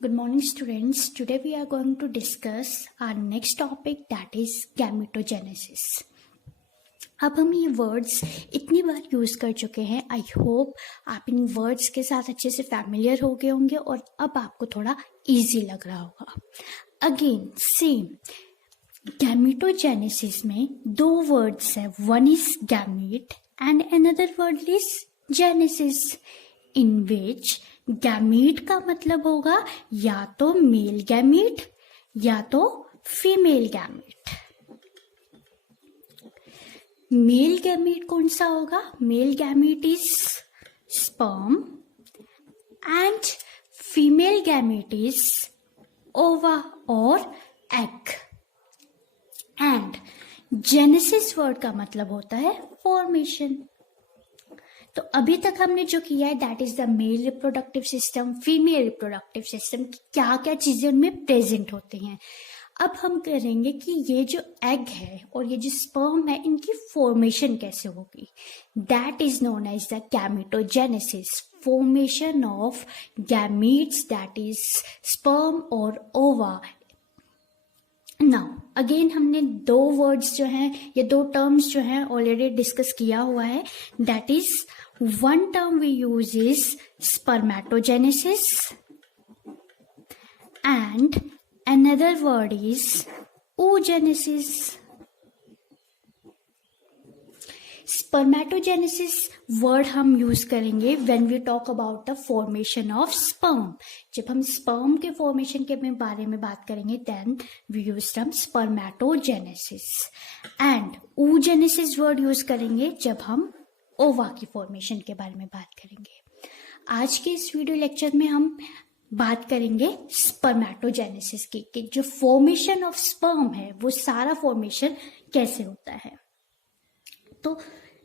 Good morning students. Today we are going to discuss our next topic, that is gametogenesis. अब हम ये words इतनी बार use कर चुके हैं, आई होप आप इन वर्ड्स के साथ अच्छे से फैमिलियर हो गए होंगे और अब आपको थोड़ा इजी लग रहा होगा. अगेन सेम गैमेटोजेनेसिस में दो वर्ड्स है, one is gamete and another word is genesis, in which gamete का मतलब होगा या तो मेल गैमेट या तो फीमेल गैमेट. मेल गैमेट कौन सा होगा? Male gamete is sperm and female gamete is ओवा और एग. एंड जेनेसिस वर्ड का मतलब होता है फॉर्मेशन. तो अभी तक हमने जो किया है that is the mail reproductive system, female reproductive system, क्या क्या चीजें उनमें प्रेजेंट होती हैं. अब हम करेंगे कि ये जो एग है और ये जो स्पर्म है इनकी फॉर्मेशन कैसे होगी. That is known as the gametogenesis, formation of gametes that is sperm और ओवा. नाउ अगेन हमने दो वर्ड्स जो हैं, ये दो टर्म्स जो हैं ऑलरेडी डिस्कस किया हुआ है. That is one term we use is spermatogenesis and another word is oogenesis. Spermatogenesis word हम यूज करेंगे when we talk about the formation of sperm. जब हम स्पर्म के फॉर्मेशन के बारे में बात करेंगे then we use term spermatogenesis. And oogenesis word use करेंगे जब हम ओवा की फॉर्मेशन के बारे में बात करेंगे. आज के इस वीडियो लेक्चर में हम बात करेंगे स्पर्मेटोजेनेसिस की, कि जो फॉर्मेशन ऑफ स्पर्म है वो सारा फॉर्मेशन कैसे होता है. तो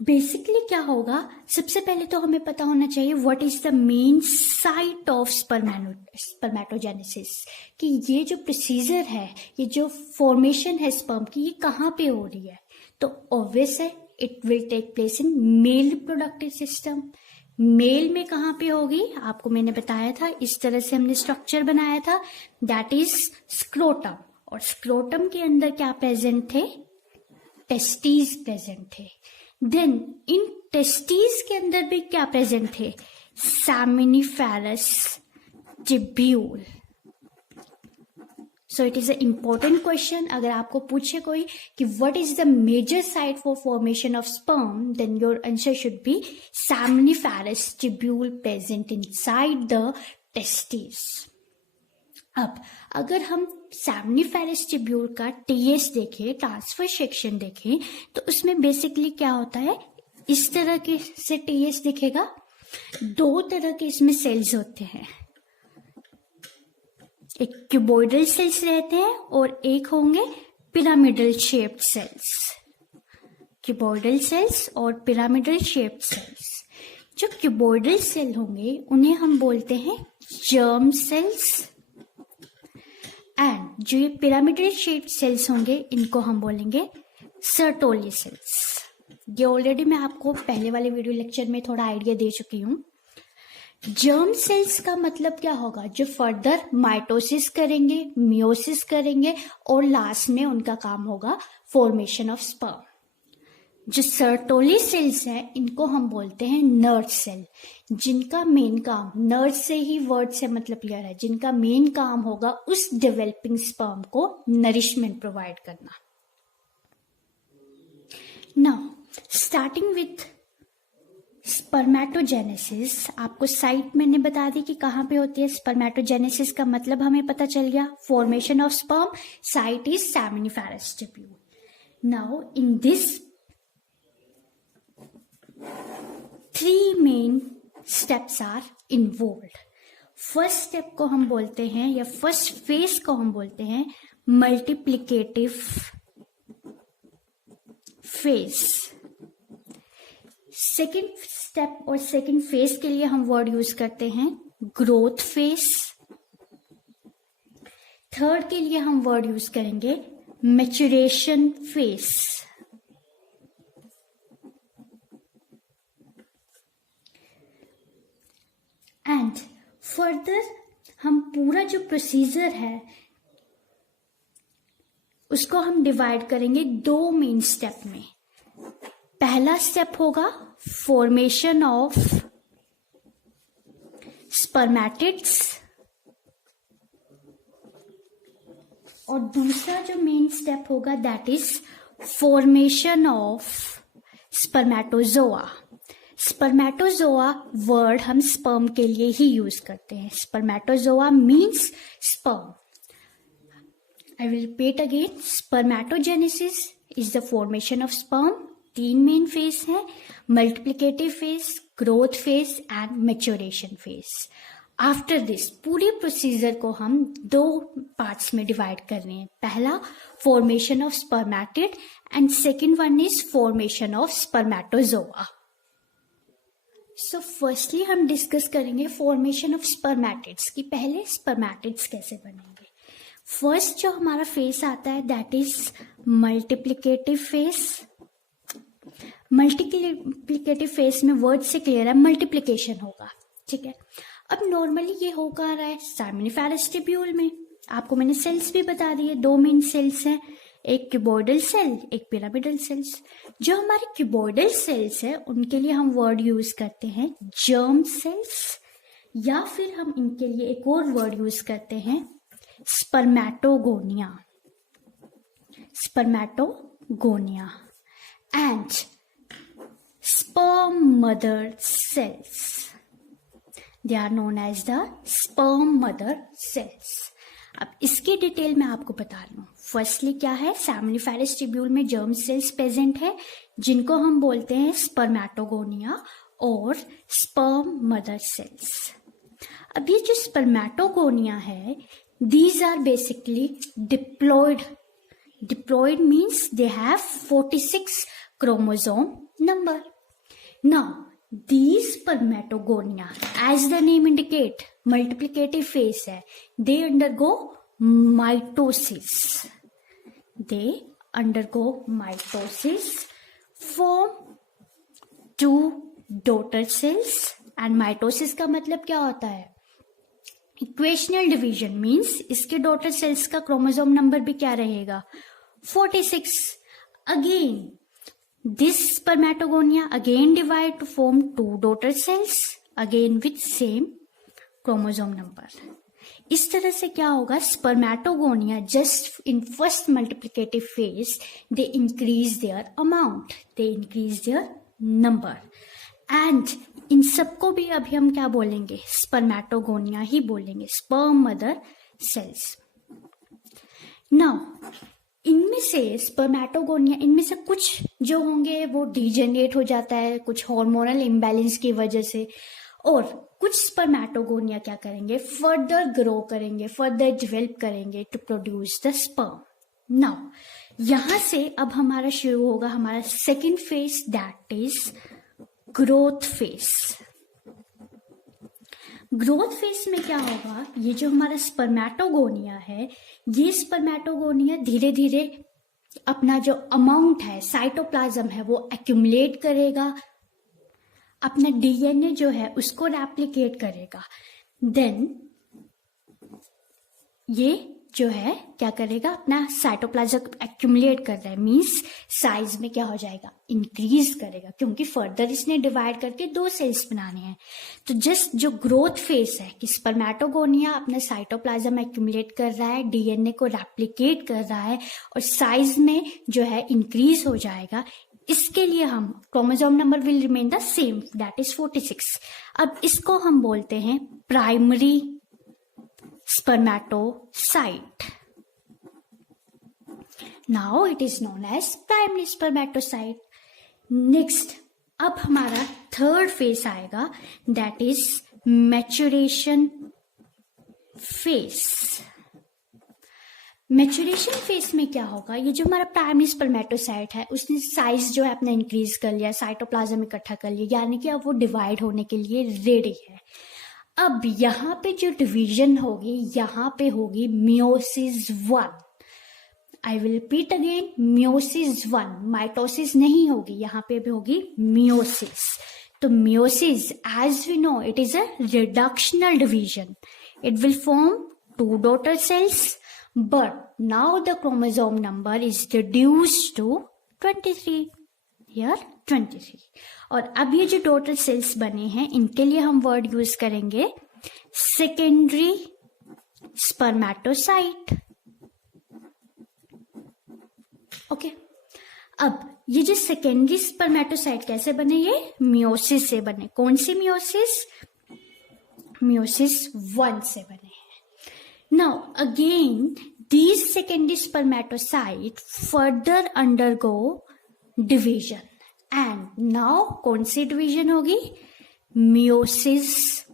बेसिकली क्या होगा, सबसे पहले तो हमें पता होना चाहिए what is the main site of spermatogenesis, कि ये जो प्रोसीजर है, ये जो फॉर्मेशन है स्पर्म की, ये कहाँ पे हो रही है. तो ऑब्वियस है it will take place in male reproductive system. Male में कहाँ पे होगी, आपको मैंने बताया था, इस तरह से हमने स्ट्रक्चर बनाया था, दैट इज स्क्रोटम. और स्क्रोटम के अंदर क्या प्रेजेंट थे? टेस्टीज प्रेजेंट थे. देन इन टेस्टीज के अंदर भी क्या प्रेजेंट थे? Seminiferous tubule. So it is a important question. अगर आपको पूछे कोई कि what is the major site for formation of sperm, then your answer should be seminiferous tubule present inside the testis. अब अगर हम सेमिनिफेरस ट्यूब्यूल का टीएस देखें, ट्रांसफर सेक्शन देखें, तो उसमें बेसिकली क्या होता है, इस तरह के से टीएस दिखेगा. दो तरह के इसमें सेल्स होते हैं, एक क्यूबॉइडल सेल्स रहते हैं और एक होंगे pyramidal shaped cells. Cuboidal cells और पिरामिडल शेप्ड सेल्स. जो क्यूबॉइडल सेल होंगे उन्हें हम बोलते हैं जर्म सेल्स, एंड जो ये पिरामिडल शेप्ड सेल्स होंगे इनको हम बोलेंगे सर्टोली सेल्स. ये ऑलरेडी मैं आपको पहले वाले वीडियो लेक्चर में थोड़ा आइडिया दे चुकी हूँ. जर्म सेल्स का मतलब क्या होगा, जो फर्दर माइटोसिस करेंगे, मियोसिस करेंगे और लास्ट में उनका काम होगा फॉर्मेशन ऑफ स्पर्म. जो सर्टोली सेल्स हैं इनको हम बोलते हैं नर्व सेल, जिनका मेन काम, नर्व से ही वर्ड से मतलब क्लियर है, जिनका मेन काम होगा उस डेवलपिंग स्पर्म को नरिशमेंट प्रोवाइड करना. नाउ स्टार्टिंग विथ स्पर्मेटोजेनेसिस, आपको साइट मैंने बता दी कि कहाँ पे होती है. स्पर्मेटोजेनेसिस का मतलब हमें पता चल गया, formation of sperm, site is seminiferous tubule. Now in this 3 main steps are involved. First step को हम बोलते हैं, या फर्स्ट फेज को हम बोलते हैं मल्टीप्लिकेटिव फेज. सेकेंड स्टेप और सेकेंड फेज के लिए हम वर्ड यूज करते हैं ग्रोथ फेज. थर्ड के लिए हम वर्ड यूज करेंगे मैच्योरेशन फेज. एंड फर्दर हम पूरा जो प्रोसीजर है उसको हम डिवाइड करेंगे दो मेन स्टेप में। पहला स्टेप होगा फॉर्मेशन ऑफ स्पर्मेटिड्स और दूसरा जो मेन स्टेप होगा that is formation of spermatozoa. Spermatozoa word हम स्पर्म के लिए ही यूज करते हैं। Spermatozoa means sperm. I will repeat again. Spermatogenesis is the formation of sperm. 3 main phase है, multiplicative phase, growth phase and maturation phase. After this पूरी procedure को हम 2 parts में डिवाइड कर रहे हैं। पहला formation of spermatid and second one is formation of spermatozoa. So firstly हम डिस्कस करेंगे फॉर्मेशन ऑफ स्पर्मेटिड्स की पहले स्पर्मेटिड्स कैसे बनेंगे। फर्स्ट जो हमारा फेस आता है that is multiplicative face. Multiplicative face में वर्ड से क्लियर है मल्टीप्लिकेशन होगा, ठीक है। अब नॉर्मली ये होगा रहा है सेमिनिफेरस ट्यूब्यूल में। आपको मैंने सेल्स भी बता दिए, 2 मेन सेल्स हैं, एक क्यूबॉइडल सेल, एक पिरामिडल सेल्स। जो हमारे क्यूबॉइडल सेल्स है उनके लिए हम वर्ड यूज करते हैं जर्म सेल्स, या फिर हम इनके लिए एक और वर्ड यूज करते हैं spermatogonia. Spermatogonia and sperm mother cells, they are known as the sperm mother cells। अब इसकी डिटेल मैं आपको बता रही हूँ। फर्स्टली क्या है, सेमिनिफेरस ट्यूब्यूल में जर्म सेल्स प्रेजेंट है जिनको हम बोलते हैं स्पर्मेटोगोनिया और स्पर्म मदर सेल्स। अब ये जो स्पर्मेटोगोनिया है these are basically diploid। Diploid means they have 46 chromosome number। Now these spermatogonia, as the name indicate, multiplicative phase है, they undergo mitosis। They undergo mitosis, form 2 daughter cells and mitosis का मतलब क्या होता है, equational division means इसके daughter cells का chromosome number भी क्या रहेगा 46। Again this spermatogonia again divide two form 2 daughter cells again with same chromosome number. इस तरह से क्या होगा, spermatogonia just in first multiplicative phase they increase their amount, they increase their number and in सबको भी अभी हम क्या बोलेंगे, स्पर्मेटोगोनिया ही बोलेंगे, स्पर्म मदर सेल्स। नाउ इनमें से स्पर्मेटोगोनिया, इनमें से कुछ जो होंगे वो डिजेनरेट हो जाता है कुछ हार्मोनल इम्बैलेंस की वजह से, और कुछ स्पर्मेटोगोनिया क्या करेंगे, फर्दर ग्रो करेंगे, फर्दर डेवलप करेंगे to produce the sperm. Now यहां से अब हमारा शुरू होगा हमारा second phase that is growth phase. Growth phase में क्या होगा, ये जो हमारा स्पर्मेटोगोनिया है, ये स्पर्मेटोगोनिया धीरे धीरे अपना जो अमाउंट है, साइटोप्लाज्म है, वो एक्यूमुलेट करेगा, अपना डीएनए जो है उसको रेप्लिकेट करेगा। देन ये जो है क्या करेगा, अपना साइटोप्लाज्म एक्यूमुलेट कर रहा है मींस साइज में क्या हो जाएगा, इंक्रीज करेगा, क्योंकि फर्दर इसने डिवाइड करके 2 सेल्स बनाने हैं। तो जस्ट जो ग्रोथ फेज है कि स्पर्मेटोगोनिया अपना साइटोप्लाज्म एक्यूमुलेट कर रहा है, डीएनए को रेप्लिकेट कर रहा है और साइज में जो है इंक्रीज हो जाएगा, इसके लिए हम chromosome number will remain the same that is 46। अब इसको हम बोलते हैं primary spermatocyte। Now it is known as primary spermatocyte। Next, अब हमारा थर्ड फेज आएगा that is maturation phase. Maturation phase में क्या होगा, ये जो हमारा प्राइमरी स्पर्मेटोसाइट है उसने साइज जो है अपना इंक्रीज कर लिया, साइटोप्लाज्म इकट्ठा कर लिया, यानी कि अब वो डिवाइड होने के लिए रेडी है। अब यहाँ पे जो डिवीजन होगी, यहाँ पे होगी meiosis 1। I will repeat again, meiosis 1, mitosis नहीं होगी, यहाँ पे भी होगी मियोसिस। तो meiosis as we know it is a reductional division, it will form 2 daughter cells, but now the chromosome number is reduced to 23. Here 23. और अब ये जो daughter cells बने हैं इनके लिए हम वर्ड यूज करेंगे secondary spermatocyte. ओके अब ये जो सेकेंडरी स्पर्मेटोसाइट कैसे बने, ये मियोसिस से बने. कौन सी मियोसिस? मियोसिस 1 से बने हैं. Now again these secondary spermatocyte further undergo division and now कौन सी डिवीजन होगी? मियोसिस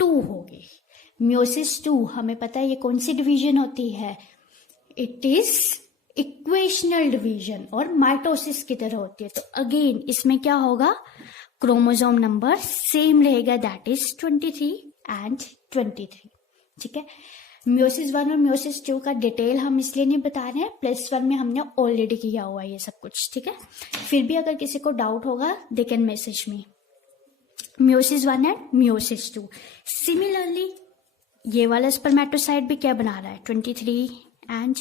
2 होगी. मियोसिस 2 हमें पता है ये कौन सी डिवीजन होती है? इट इज इक्वेशनल डिवीजन और माइटोसिस की तरह होती है. तो अगेन इसमें क्या होगा? क्रोमोसोम नंबर सेम रहेगा, दैट इज 23 एंड 23. ठीक है. मियोसिस 1 और मियोसिस 2 का डिटेल हम इसलिए नहीं बता रहे हैं, +1 में हमने ऑलरेडी किया हुआ है ये सब कुछ. ठीक है. फिर भी अगर किसी को डाउट होगा they can message me. Meiosis 1 and meiosis 2. Similarly ये वाला स्पर्मेटोसाइट भी क्या बना रहा है? 23 एंड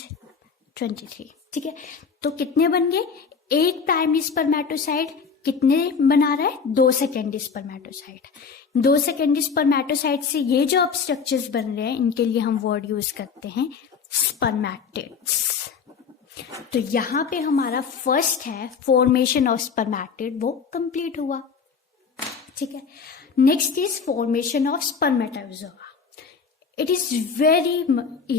23. ठीक है. तो कितने बन गए? एक प्राइमरी स्पर्मेटोसाइट कितने बना रहा है? 2 सेकेंडरी स्पर्मेटोसाइट. 2 सेकेंडरी स्पर्मेटोसाइट से ये जो अब स्ट्रक्चर्स बन रहे हैं इनके लिए हम वर्ड यूज करते हैं स्पर्मेटिड्स. तो यहां पे हमारा फर्स्ट है फॉर्मेशन ऑफ स्पर्मेटिड, वो कंप्लीट हुआ. ठीक है. Next is formation of spermatozoa. It is very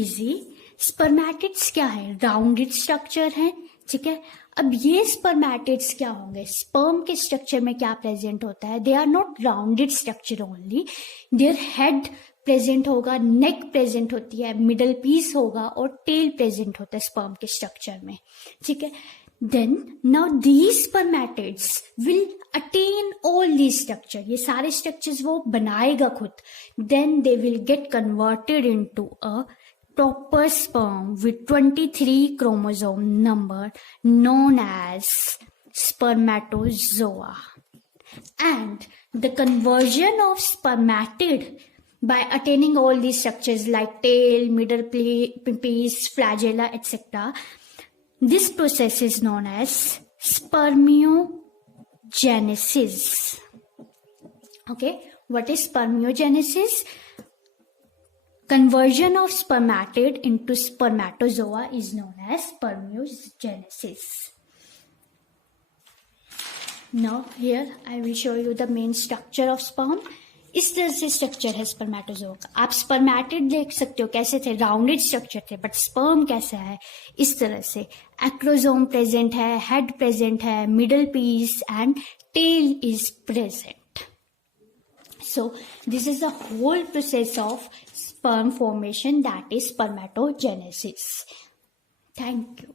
easy. Spermatids क्या है? राउंडेड स्ट्रक्चर है. ठीक है. अब ये स्पर्मेटिड्स क्या होंगे? स्पर्म के स्ट्रक्चर में क्या प्रेजेंट होता है? They are not rounded structure only, their head present होगा, नेक प्रेजेंट होती है, मिडल पीस होगा और टेल प्रेजेंट होता है स्पर्म के स्ट्रक्चर में. ठीक है. Then now these spermatids will attain all these structure. ये सारे structures वो बनाएगा खुद. Then they will get converted into a proper sperm with 23 chromosome number known as spermatozoa. And the conversion of spermatid by attaining all these structures like tail, middle piece, flagella, etc. This process is known as spermiogenesis. Okay, what is spermiogenesis? Conversion of spermatid into spermatozoa is known as spermiogenesis. Now here I will show you the main structure of sperm. इस तरह से structure है spermatozoa का. आप spermatid देख सकते हो कैसे थे, राउंडेड स्ट्रक्चर थे, बट स्पर्म कैसा है? इस तरह से एक्रोसोम प्रेजेंट है, हेड प्रेजेंट है, middle piece and tail is present. So this is the whole process of sperm formation, that is spermatogenesis. Thank you.